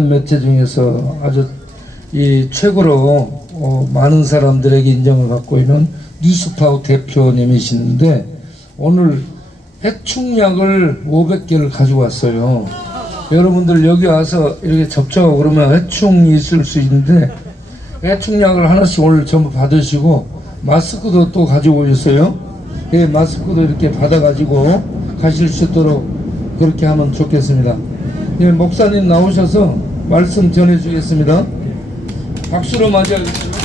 매체 중에서 아주 이 최고로 많은 사람들에게 인정을 받고 있는 뉴스타우 대표님이시는데 오늘 해충약을 500개를 가지고 왔어요. 여러분들 여기 와서 이렇게 접촉하고 그러면 해충이 있을 수 있는데 해충약을 하나씩 오늘 전부 받으시고 마스크도 또 가지고 오셨어요. 예, 마스크도 이렇게 받아가지고 가실 수 있도록 그렇게 하면 좋겠습니다. 예, 목사님 나오셔서 말씀 전해주겠습니다. 박수로 맞이하겠습니다.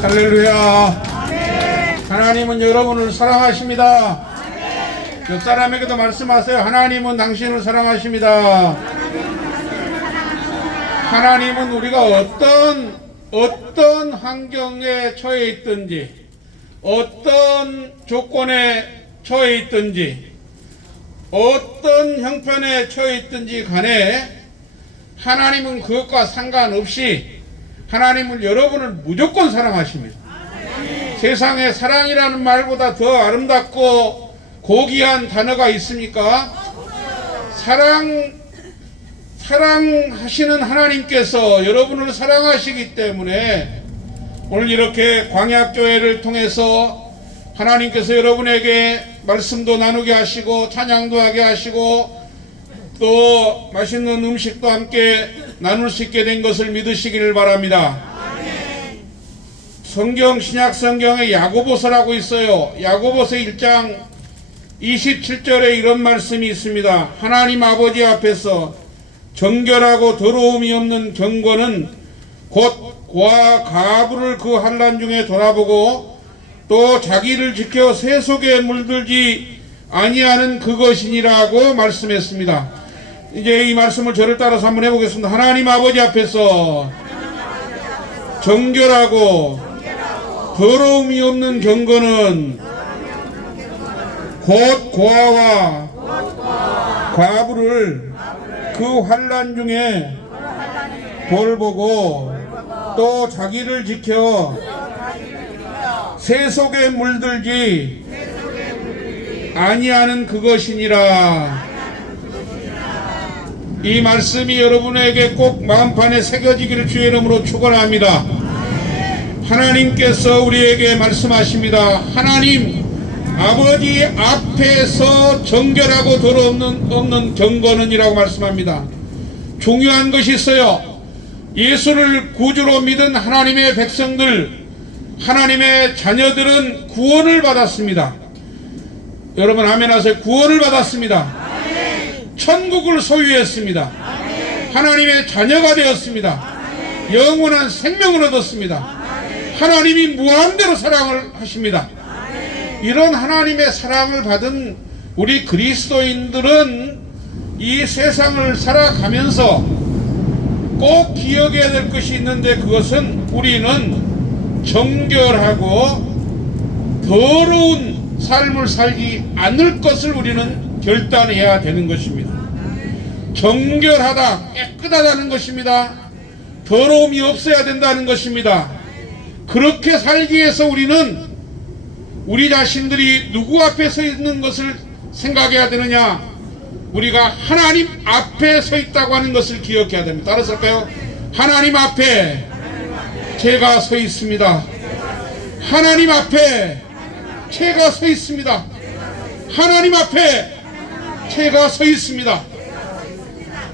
할렐루야. 하나님은 여러분을 사랑하십니다. 옆 사람에게도 말씀하세요. 하나님은 당신을 사랑하십니다. 하나님은 우리가 어떤 환경에 처해 있든지, 어떤 조건에 처해 있든지, 어떤 형편에 처해 있든지 간에 하나님은 그것과 상관없이 하나님은 여러분을 무조건 사랑하십니다. 세상에 사랑이라는 말보다 더 아름답고 고귀한 단어가 있습니까? 사랑하시는 하나님께서 여러분을 사랑하시기 때문에 오늘 이렇게 광약교회를 통해서 하나님께서 여러분에게 말씀도 나누게 하시고 찬양도 하게 하시고 또 맛있는 음식도 함께 나눌 수 있게 된 것을 믿으시기를 바랍니다. 신약 성경에 야고보서라고 있어요. 야고보서 1장 27절에 이런 말씀이 있습니다. 하나님 아버지 앞에서 정결하고 더러움이 없는 경건은 곧 고아 가부를 그 환난 중에 돌아보고 또 자기를 지켜 새 속에 물들지 아니하는 그것이니라고 말씀했습니다. 이제 이 말씀을 저를 따라서 한번 해보겠습니다. 하나님 아버지 앞에서 정결하고 더러움이 없는 경건은 곧 고아와 과부를 그 환난 중에 돌보고 또 자기를 지켜 새 속에 물들지 아니하는 그것이니라. 이 말씀이 여러분에게 꼭 마음판에 새겨지기를 주의 이름으로 축원합니다. 하나님께서 우리에게 말씀하십니다. 하나님 아버지 앞에서 정결하고 더러움없는 경건은이라고 말씀합니다. 중요한 것이 있어요. 예수를 구주로 믿은 하나님의 백성들, 하나님의 자녀들은 구원을 받았습니다. 여러분 아멘 하세요. 구원을 받았습니다. 천국을 소유했습니다. 하나님의 자녀가 되었습니다. 영원한 생명을 얻었습니다. 하나님이 무한대로 사랑을 하십니다. 이런 하나님의 사랑을 받은 우리 그리스도인들은 이 세상을 살아가면서 꼭 기억해야 될 것이 있는데 그것은 우리는 정결하고 더러운 삶을 살지 않을 것을 우리는 결단해야 되는 것입니다. 정결하다, 깨끗하다는 것입니다. 더러움이 없어야 된다는 것입니다. 그렇게 살기 위해서 우리는 우리 자신들이 누구 앞에 서 있는 것을 생각해야 되느냐? 우리가 하나님 앞에 서 있다고 하는 것을 기억해야 됩니다. 따라서 할까요? 하나님 앞에 제가 서 있습니다. 하나님 앞에 제가 서 있습니다. 하나님 앞에 제가 서 있습니다.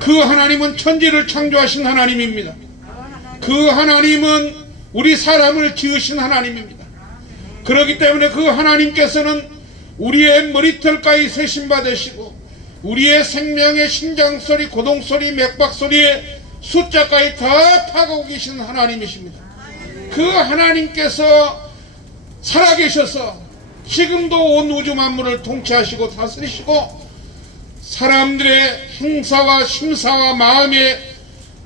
그 하나님은 천지를 창조하신 하나님입니다. 그 하나님은 우리 사람을 지으신 하나님입니다. 그렇기 때문에 그 하나님께서는 우리의 머리털까지 세심받으시고 우리의 생명의 심장소리, 고동소리, 맥박소리의 숫자까지 다 파고 계신 하나님이십니다. 그 하나님께서 살아계셔서 지금도 온 우주 만물을 통치하시고 다스리시고 사람들의 행사와 심사와 마음의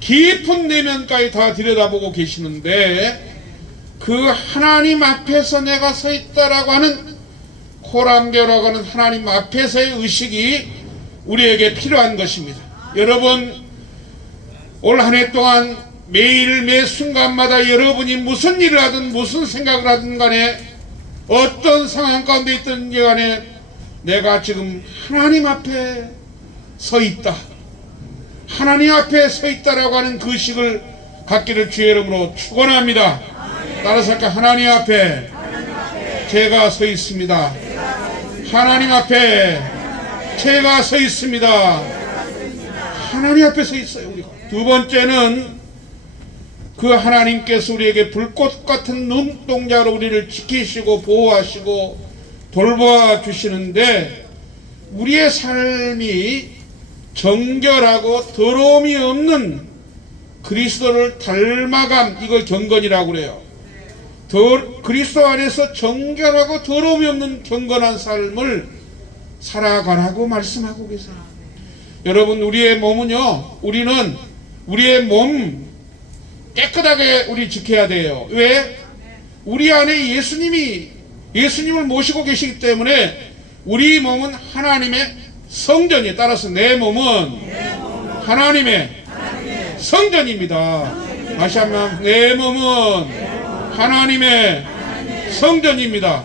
깊은 내면까지 다 들여다보고 계시는데 그 하나님 앞에서 내가 서 있다라고 하는 코람교라고 하는 하나님 앞에서의 의식이 우리에게 필요한 것입니다. 여러분 올 한 해 동안 매일 매 순간마다 여러분이 무슨 일을 하든 무슨 생각을 하든 간에 어떤 상황 가운데 있든 간에 내가 지금 하나님 앞에 서 있다. 하나님 앞에 서 있다라고 하는 그 의식을 갖기를 주의 이름으로 축원합니다. 따라서 할까? 하나님 앞에 제가 서 있습니다. 하나님 앞에 제가 서 있습니다. 하나님 앞에 서 있어요, 우리가. 두 번째는 그 하나님께서 우리에게 불꽃 같은 눈동자로 우리를 지키시고 보호하시고 돌보아 주시는데, 우리의 삶이 정결하고 더러움이 없는 그리스도를 닮아감, 이걸 경건이라고 그래요. 그리스도 안에서 정결하고 더러움이 없는 경건한 삶을 살아가라고 말씀하고 계세요. 여러분, 우리의 몸은요, 우리는 우리의 몸 깨끗하게 우리 지켜야 돼요. 왜? 우리 안에 예수님을 모시고 계시기 때문에 우리 몸은 하나님의 성전이에요. 따라서 내 몸은 하나님의 성전입니다. 다시 한번, 내 몸은 하나님의 성전입니다.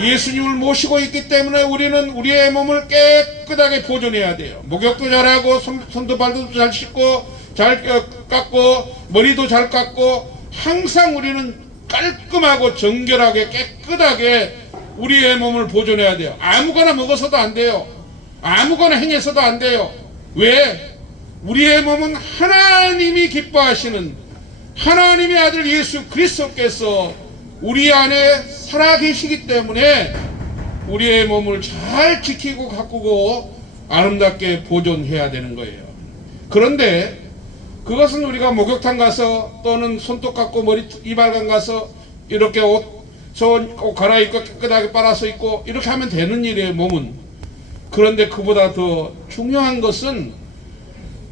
예수님을 모시고 있기 때문에 우리는 우리의 몸을 깨끗하게 보존해야 돼요. 목욕도 잘하고 손도 발도 잘 씻고 잘 깎고 머리도 잘 깎고, 항상 우리는 깔끔하고 정결하게 깨끗하게 우리의 몸을 보존해야 돼요. 아무거나 먹어서도 안 돼요. 아무거나 행해서도 안 돼요. 왜? 우리의 몸은 하나님이 기뻐하시는 하나님의 아들 예수 그리스도께서 우리 안에 살아계시기 때문에 우리의 몸을 잘 지키고 가꾸고 아름답게 보존해야 되는 거예요. 그런데 그것은 우리가 목욕탕 가서 또는 손톱 깎고 머리 이발관 가서 이렇게 옷 갈아입고 깨끗하게 빨아서 입고 이렇게 하면 되는 일이에요, 몸은. 그런데 그보다 더 중요한 것은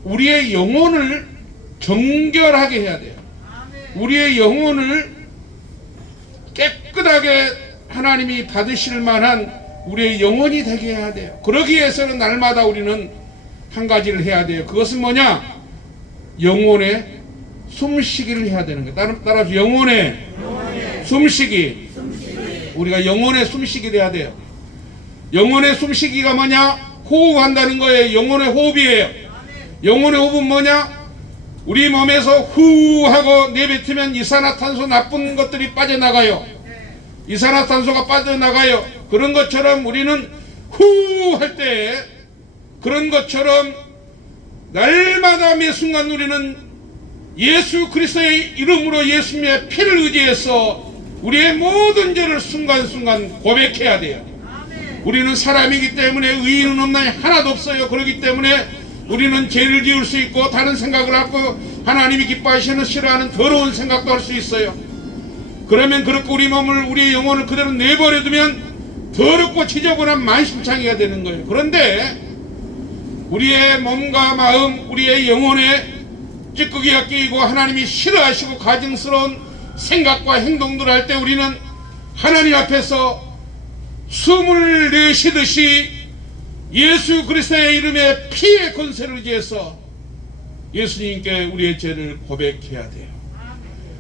우리의 영혼을 정결하게 해야 돼요. 우리의 영혼을 깨끗하게 하나님이 받으실 만한 우리의 영혼이 되게 해야 돼요. 그러기 위해서는 날마다 우리는 한 가지를 해야 돼요. 그것은 뭐냐? 영혼의 숨쉬기를 해야 되는 거예요. 따라서 영혼의 숨쉬기. 우리가 영혼의 숨쉬기를 해야 돼요. 영혼의 숨쉬기가 뭐냐? 호흡한다는 거예요. 영혼의 호흡이에요. 영혼의 호흡은 뭐냐? 우리 몸에서 후 하고 내뱉으면 이산화탄소 나쁜 것들이 빠져나가요. 이산화탄소가 빠져나가요. 그런 것처럼 우리는 후 할 때, 그런 것처럼 날마다 매 순간 우리는 예수 그리스도의 이름으로 예수님의 피를 의지해서 우리의 모든 죄를 순간순간 고백해야 돼요. 우리는 사람이기 때문에 의인은 없나니 하나도 없어요. 그렇기 때문에 우리는 죄를 지을 수 있고 다른 생각을 하고 하나님이 기뻐하시는 싫어하는 더러운 생각도 할 수 있어요. 그러면 그렇게 우리 몸을, 우리의 영혼을 그대로 내버려두면 더럽고 지저분한 만신창이가 되는 거예요. 그런데 우리의 몸과 마음, 우리의 영혼에 찌꺼기가 끼이고 하나님이 싫어하시고 가증스러운 생각과 행동들을 할 때 우리는 하나님 앞에서 숨을 내쉬듯이 예수 그리스도의 이름에 피의 권세를 의지해서 예수님께 우리의 죄를 고백해야 돼요.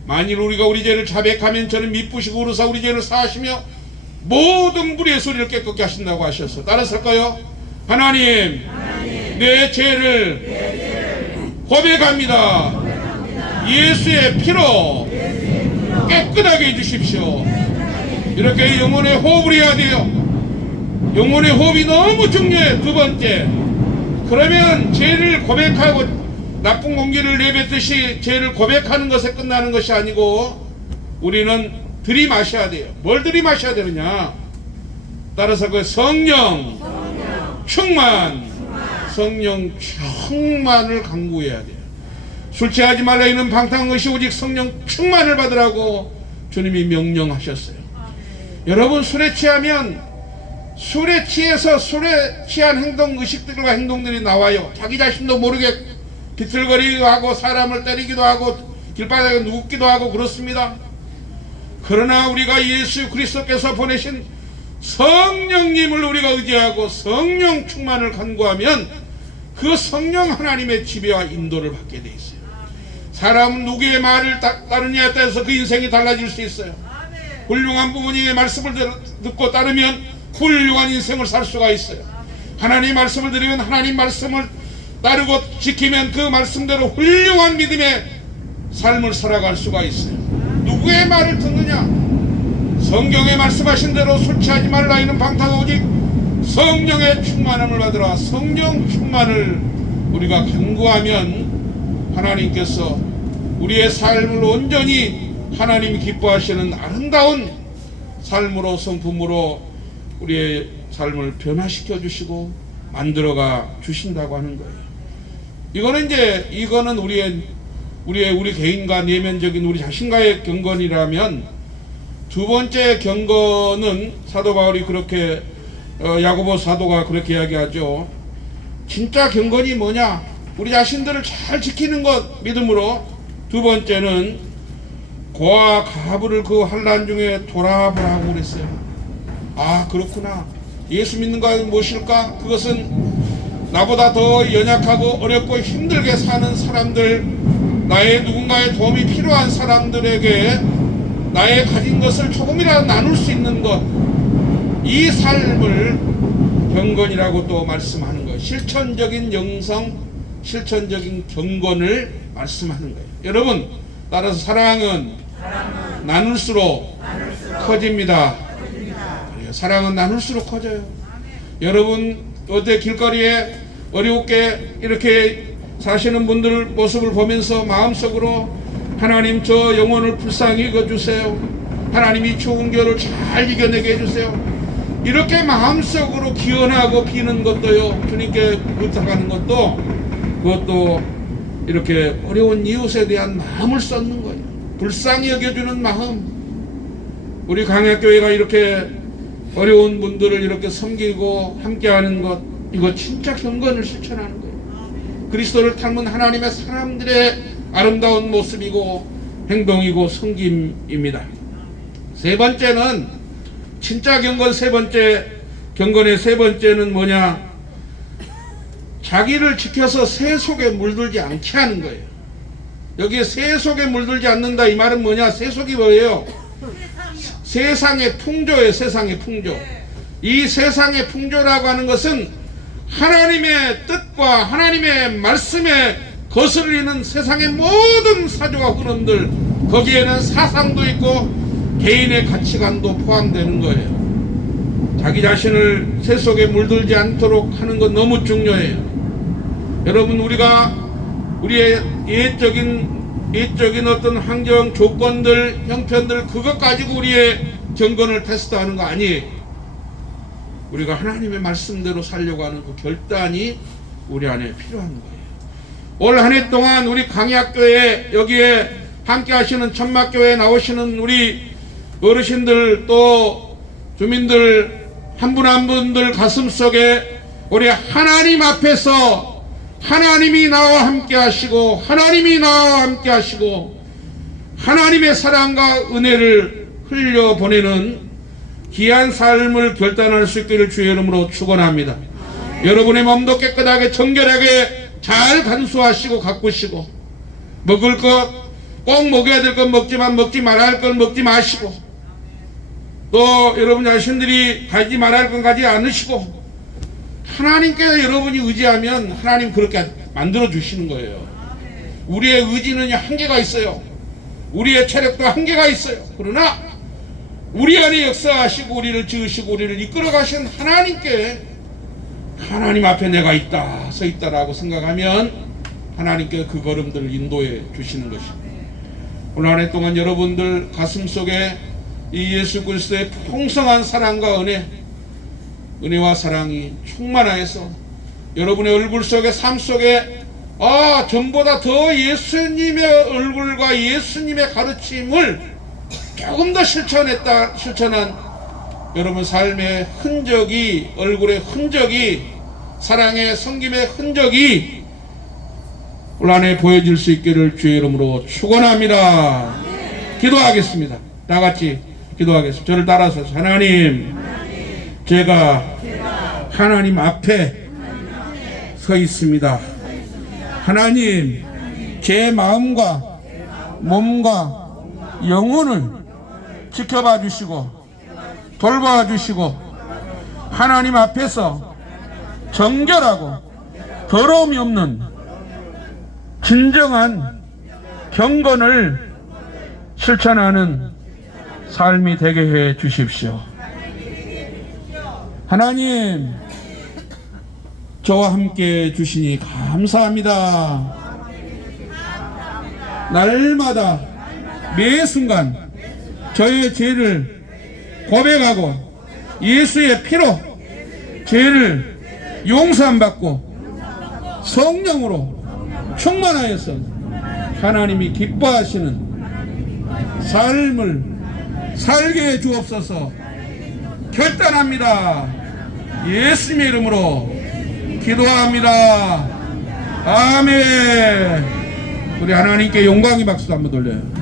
만일 우리가 우리 죄를 자백하면 저는 미쁘시고 의로사 우리 죄를 사하시며 모든 불의 소리를 깨끗게 하신다고 하셨어. 따라서일까요? 하나님, 내 죄를 고백합니다. 예수의 피로 깨끗하게 해주십시오. 이렇게 영혼의 호흡을 해야 돼요. 영혼의 호흡이 너무 중요해. 두 번째, 그러면 죄를 고백하고 나쁜 공기를 내뱉듯이 죄를 고백하는 것에 끝나는 것이 아니고 우리는 들이마셔야 돼요. 뭘 들이마셔야 되느냐? 따라서 그 성령 충만, 성령 충만을 강구해야 돼요. 술 취하지 말라 이는 방탕한 것이 오직 성령 충만을 받으라고 주님이 명령하셨어요. 여러분, 술에 취하면 술에 취해서 술에 취한 행동, 의식들과 행동들이 나와요. 자기 자신도 모르게 비틀거리기도 하고 사람을 때리기도 하고 길바닥에 눕기도 하고 그렇습니다. 그러나 우리가 예수 그리스도께서 보내신 성령님을 우리가 의지하고 성령 충만을 간구하면 그 성령 하나님의 지배와 인도를 받게 돼 있어요. 사람은 누구의 말을 따르냐에 따라서 그 인생이 달라질 수 있어요. 훌륭한 부모님의 말씀을 듣고 따르면 훌륭한 인생을 살 수가 있어요. 하나님 말씀을 들으면 하나님 말씀을 따르고 지키면 그 말씀대로 훌륭한 믿음의 삶을 살아갈 수가 있어요. 누구의 말을 듣느냐? 성경에 말씀하신 대로 술 취하지 말라 이는 방탕 오직 성령의 충만함을 받으라. 성령 충만을 우리가 간구하면 하나님께서 우리의 삶을 온전히 하나님이 기뻐하시는 아름다운 삶으로 성품으로 우리의 삶을 변화시켜 주시고 만들어가 주신다고 하는 거예요. 이거는 우리 개인과 내면적인 우리 자신과의 경건이라면, 두 번째 경건은 사도 바울이 그렇게 야고보 사도가 그렇게 이야기하죠. 진짜 경건이 뭐냐? 우리 자신들을 잘 지키는 것 믿음으로. 두 번째는 고아 가부를 그 환난 중에 돌아보라고 그랬어요. 아, 그렇구나. 예수 믿는 것은 무엇일까? 그것은 나보다 더 연약하고 어렵고 힘들게 사는 사람들, 나의 누군가의 도움이 필요한 사람들에게 나의 가진 것을 조금이라도 나눌 수 있는 것, 이 삶을 경건이라고 또 말씀하는 거예요. 실천적인 영성, 실천적인 경건을 말씀하는 거예요. 여러분, 따라서 사랑은 나눌수록 커집니다. 사랑은 나눌수록 커져요. 여러분, 어제 길거리에 어렵게 이렇게 사시는 분들 모습을 보면서 마음속으로 하나님 저 영혼을 불쌍히 여겨주세요. 하나님이 좋은 결을 잘 이겨내게 해주세요. 이렇게 마음속으로 기원하고 비는 것도요, 주님께 부탁하는 것도, 그것도 이렇게 어려운 이웃에 대한 마음을 쏟는 거예요. 불쌍히 여겨주는 마음. 우리 강약교회가 이렇게 어려운 분들을 이렇게 섬기고 함께하는 것, 이거 진짜 경건을 실천하는 거예요. 그리스도를 닮은 하나님의 사람들의 아름다운 모습이고 행동이고 섬김입니다. 세 번째는 진짜 경건, 경건의 세 번째는 뭐냐? 자기를 지켜서 새 속에 물들지 않게 하는 거예요. 여기에 새 속에 물들지 않는다, 이 말은 뭐냐? 새 속이 뭐예요? 세상의 풍조예요. 세상의 풍조. 이 세상의 풍조라고 하는 것은 하나님의 뜻과 하나님의 말씀에 거슬리는 세상의 모든 사조와 흐름들, 거기에는 사상도 있고 개인의 가치관도 포함되는 거예요. 자기 자신을 새 속에 물들지 않도록 하는 건 너무 중요해요. 여러분, 우리의 옛적인 어떤 환경, 조건들, 형편들, 그것 가지고 우리의 경건을 테스트하는 거 아니에요. 우리가 하나님의 말씀대로 살려고 하는 그 결단이 우리 안에 필요한 거예요. 올 한 해 동안 우리 강약교회, 여기에 함께 하시는 천막교회에 나오시는 우리 어르신들, 또 주민들 한 분 한 분들 가슴속에 우리 하나님 앞에서 하나님이 나와 함께 하시고, 하나님이 나와 함께 하시고, 하나님의 사랑과 은혜를 흘려보내는 귀한 삶을 결단할 수 있기를 주의 이름으로 축원합니다. 여러분의 몸도 깨끗하게 정결하게 잘 간수하시고 가꾸시고, 먹을 것 꼭 먹어야 될 것 먹지만 먹지 말아야 할 것 먹지 마시고, 또 여러분 자신들이 가지 말아야 할 것 가지 않으시고, 하나님께 여러분이 의지하면 하나님 그렇게 만들어 주시는 거예요. 우리의 의지는 한계가 있어요. 우리의 체력도 한계가 있어요. 그러나 우리 안에 역사하시고 우리를 지으시고 우리를 이끌어 가신 하나님께, 하나님 앞에 내가 있다, 서 있다라고 생각하면 하나님께 그 걸음들을 인도해 주시는 것입니다. 오늘 한 해 동안 여러분들 가슴속에 이 예수 그리스도의 풍성한 사랑과 은혜와 사랑이 충만하여서 여러분의 얼굴 속에, 삶 속에 전보다 더 예수님의 얼굴과 예수님의 가르침을 조금 더 실천한 여러분 삶의 흔적이, 얼굴의 흔적이, 사랑의 섬김의 흔적이 올 한 해 보여질 수 있기를 주의 이름으로 축원합니다. 기도하겠습니다. 다 같이 기도하겠습니다. 저를 따라서, 하나님, 제가 하나님 앞에 서 있습니다. 하나님, 제 마음과 몸과 영혼을 지켜봐 주시고 돌봐 주시고, 하나님 앞에서 정결하고 더러움이 없는 진정한 경건을 실천하는 삶이 되게 해 주십시오. 하나님, 저와 함께 주시니 감사합니다. 날마다 매 순간 저의 죄를 고백하고 예수의 피로 죄를 용서함받고 성령으로 충만하여서 하나님이 기뻐하시는 삶을 살게 해 주옵소서. 결단합니다. 예수님의 이름으로 기도합니다. 아멘. 우리 하나님께 영광의 박수 한번 돌려요.